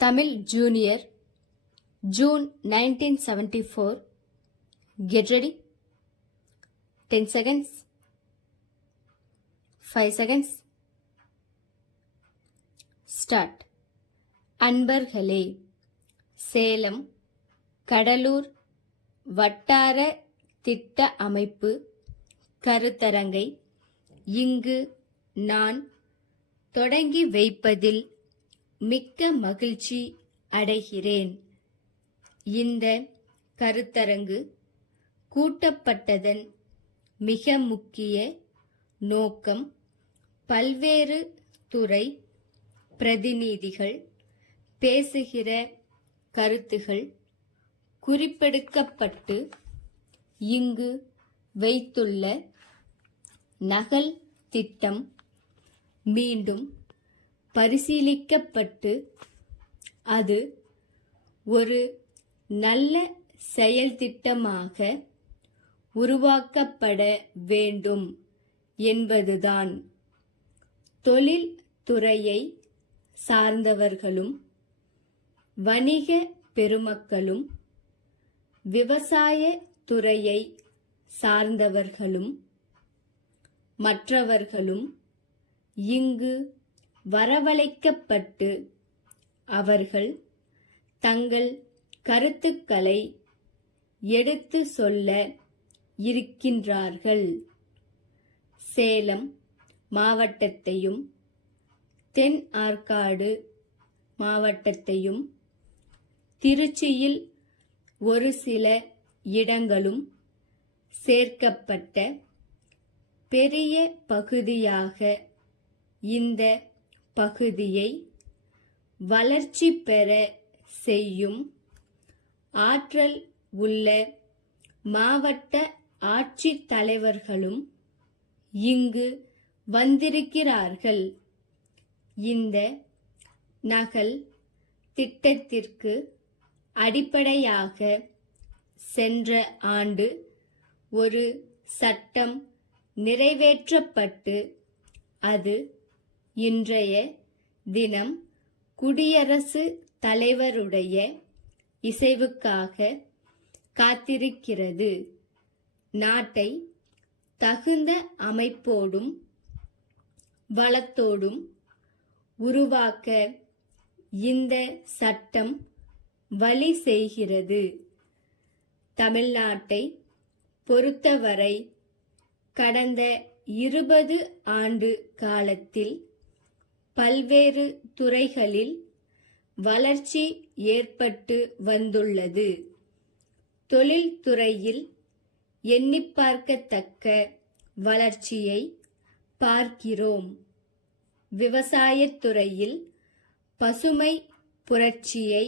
Tamil Junior, June 1974. Get ready. 10 seconds. 5 seconds. Start. அன்பர்களே, சேலம் கடலூர் வட்டார திட்ட அமைப்பு கருத்தரங்கை இங்கு நான் தொடங்கி வைப்பதில் மிக்க மகிழ்ச்சி அடைகிறேன். இந்த கருத்தரங்கு கூட்டப்பட்டதன் மிக முக்கிய நோக்கம் பல்வேறு துறை பிரதிநிதிகள் பேசுகிற கருத்துகள் குறிப்பெடுக்கப்பட்டு இங்கு வைத்துள்ள நகல் திட்டம் மீண்டும் பரிசீலிக்கப்பட்டு அது ஒரு நல்ல செயல் திட்டமாக உருவாக்கப்பட வேண்டும் என்பதுதான். தொழில் துறையை சார்ந்தவர்களும் வணிக பெருமக்களும் விவசாய துறையை சார்ந்தவர்களும் மற்றவர்களும் இங்கு வரவழைக்கப்பட்டு அவர்கள் தங்கள் கருத்துக்களை எடுத்து சொல்ல இருக்கின்றார்கள். சேலம் மாவட்டத்தையும் தென் ஆற்காடு மாவட்டத்தையும் திருச்சியில் ஒரு சில இடங்களும் சேர்க்கப்பட்ட பெரிய பகுதியாக இந்த பகுதியை வளர்ச்சி பெற செய்யும் ஆற்றல் உள்ள மாவட்ட ஆட்சித் தலைவர்களும் இங்கு வந்திருக்கிறார்கள். இந்த நகல் திட்டத்திற்கு அடிப்படையாக சென்ற ஆண்டு ஒரு சட்டம் நிறைவேற்றப்பட்டு அது இன்றைய தினம் குடியரசு தலைவருடைய இசைவுக்காக காத்திருக்கிறது. நாட்டை தகுந்த அமைப்போடும் வளத்தோடும் உருவாக்க இந்த சட்டம் வழி செய்கிறது. தமிழ்நாட்டை பொறுத்தவரை கடந்த 20 ஆண்டு காலத்தில் பல்வேறு துறைகளில் வளர்ச்சி ஏற்பட்டு வந்துள்ளது. தொழில்துறையில் எண்ணி பார்க்கத்தக்க வளர்ச்சியை பார்க்கிறோம். விவசாயத்துறையில் பசுமை புரட்சியை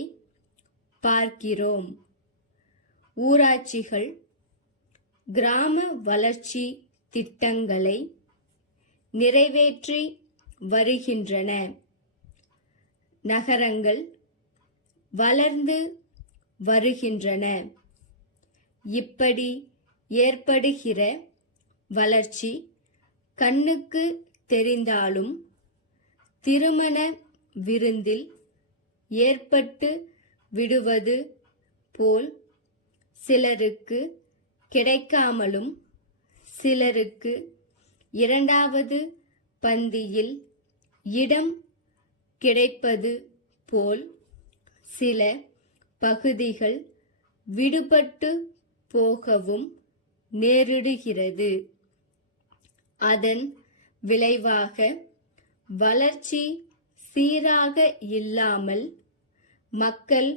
பார்க்கிறோம். ஊராட்சிகள் கிராம வளர்ச்சி திட்டங்களை நிறைவேற்றி வருகின்றன. நகரங்கள் வளர்ந்து வருகின்றன. இப்படி ஏற்படுகிற வளர்ச்சி கண்ணுக்கு தெரிந்தாலும் திருமண விருந்தில் ஏற்பட்டு விடுவது போல் சிலருக்கு கிடைக்காமலும் சிலருக்கு இரண்டாவது பந்தியில் இடம் கிடைப்பது போல் சில பகுதிகள் விடுபட்டு போகவும் நேரிடுகிறது. அதன் விளைவாக வளர்ச்சி சீராக இல்லாமல் மக்கள்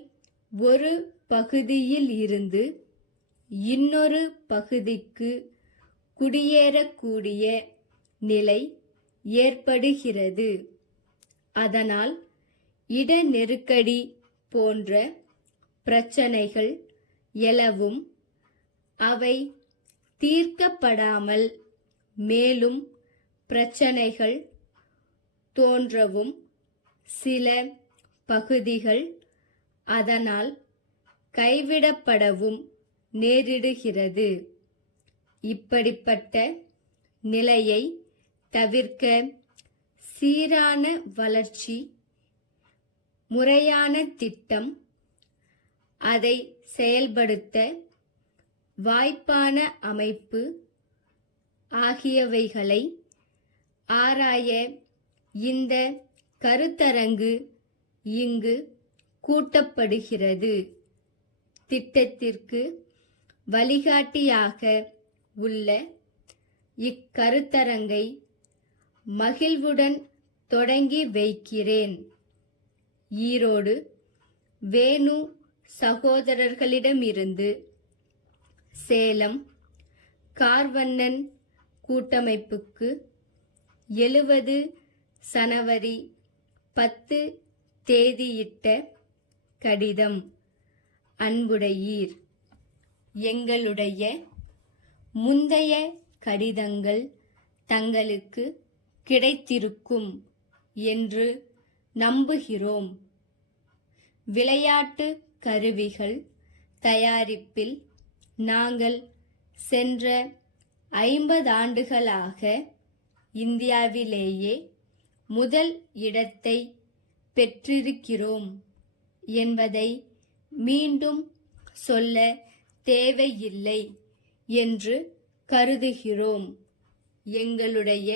ஒரு பகுதியில் இருந்து இன்னொரு பகுதிக்கு குடியேறக்கூடிய நிலை ஏற்படுகிறது. அதனால் இட நெருக்கடி போன்ற பிரச்சனைகள் எழவும் அவை தீர்க்கப்படாமல் மேலும் பிரச்சனைகள் தோன்றவும் சில பகுதிகள் அதனால் கைவிடப்படவும் நேரிடுகிறது. இப்படிப்பட்ட நிலையை தவிர்க்க சீரான வளர்ச்சி முறையான திட்டம், அதை செயல்படுத்த வாய்ப்பான அமைப்பு ஆகியவைகளை ஆராய இந்த கருத்தரங்கு இங்கு கூட்டப்படுகிறது. திட்டத்திற்கு வழிகாட்டியாக உள்ள இக்கருத்தரங்கை மகிழ்வுடன் தொடங்கி வைக்கிறேன். ஈரோடு வேணு சகோதரர்களிடமிருந்து சேலம் கார்வண்ணன் கூட்டமைப்புக்கு 70 சனவரி 10 தேதியிட்ட கடிதம். அன்புடையீர், எங்களுடைய முந்தைய கடிதங்கள் தங்களுக்கு கிடைத்திருக்கும் என்று நம்புகிறோம். விளையாட்டு கருவிகள் தயாரிப்பில் நாங்கள் சென்ற 50 ஆண்டுகளாக இந்தியாவிலேயே முதல் இடத்தை பெற்றிருக்கிறோம் என்பதை மீண்டும் சொல்ல தேவையில்லை என்று கருதுகிறோம். எங்களுடைய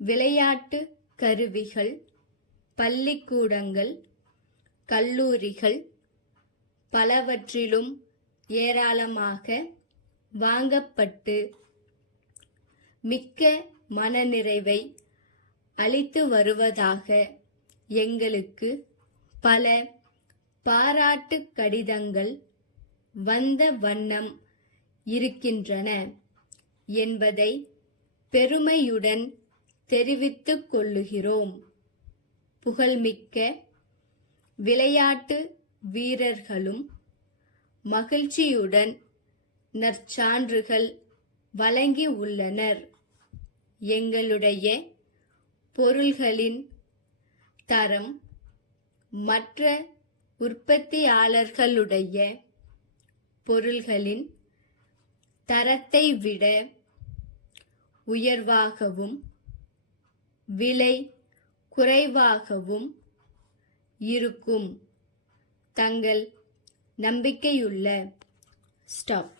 விளையாட்டு கருவிகள் பள்ளிக்கூடங்கள், கல்லூரிகள் பலவற்றிலும் ஏராளமாக வாங்கப்பட்டு மிக்க மனநிறைவை அளித்து வருவதாக எங்களுக்கு பல பாராட்டு கடிதங்கள் வந்த வண்ணம் இருக்கின்றன என்பதை பெருமையுடன் தெரிவித்துக் கொள்ளுகிறோம். புகழ்மிக்க விளையாட்டு வீரர்களும் மகிழ்ச்சியுடன் நற்சான்றுகள் வழங்கி உள்ளனர். எங்களுடைய பொருள்களின் தரம் மற்ற உற்பத்தியாளர்களுடைய பொருள்களின் தரத்தை விட உயர்வாகவும் விலை குறைவாகவும் இருக்கும். தங்கள் நம்பிக்கையுள்ள ஸ்டாப்.